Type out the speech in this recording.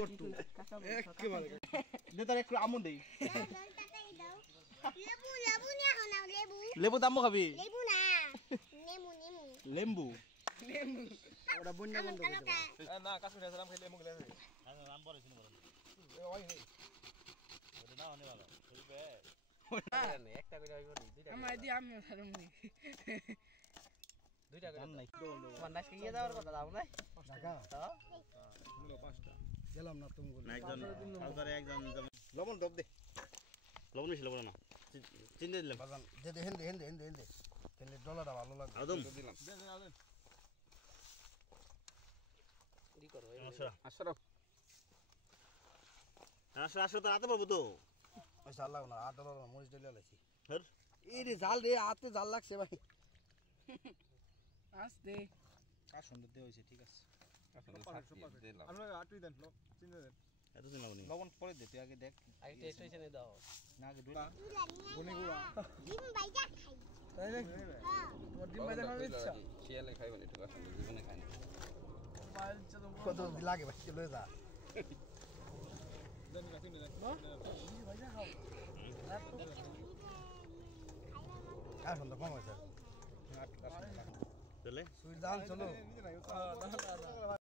করতো একেবারে দে তার একটু আমন দেই লেবু লেবু নিয়ে আহ না লেবু লেবু দামও খাবি লেবু না নেমু নেমু লেম্বু ওরা বন্যা বন্ধ করে দেব না কাশ্মীর সালাম খাইলে মুগলে নাম পরে শুনে বলেন ওই হে ওটা না হনে ভালো চলবে একটা করে হইব নি দুইটা আমরা দি আমি সারম নি দুইটা করে দাম নাই মান্নাস কে ইয়ে যাওয়ার কথা দাও নাই ঢাকা হ্যাঁ হলো 5টা গেলাম না তুমি না একজন আলদারে একজন লবণ ডব দে লবণ মিশে লবণ না চিন্তা দিলাম বাজান দে দে হেন্দে হেন্দে হেন্দে হেন্দে তাহলে ডলাটা ভালো লাগবে আদম দিলাম দে দে কি করো নমস্কার আসরো আসলে তো রাতে পারবো তো ওই জাল লাগ না আট ডলার মরিচ ডলে লাইছি হর এই রে জাল রে আতে জাল লাগছে ভাই আস্তে কাজ সুন্দর দে হইছে ঠিক আছে আমরা আটুই দেন চিন্তা দেন এত চিন্তা বনি লবণ পরে দে তুই আগে দেখ আগে টেস্ট হইছে নি দাও না আগে দুলা বনি গুড়া ডিম বাইজা খাই তাই নাকি তোমার ডিম বাইদা খাওয়ার ইচ্ছা শিয়ালে খাইবেন একটু কাছে জীবনে খায় না কত লাগে ভাই চলে যা দেন কাছে নে ডিম বাইদা খাও কার সুন্দর কম হয়েছে চলে সুইট দাম চলো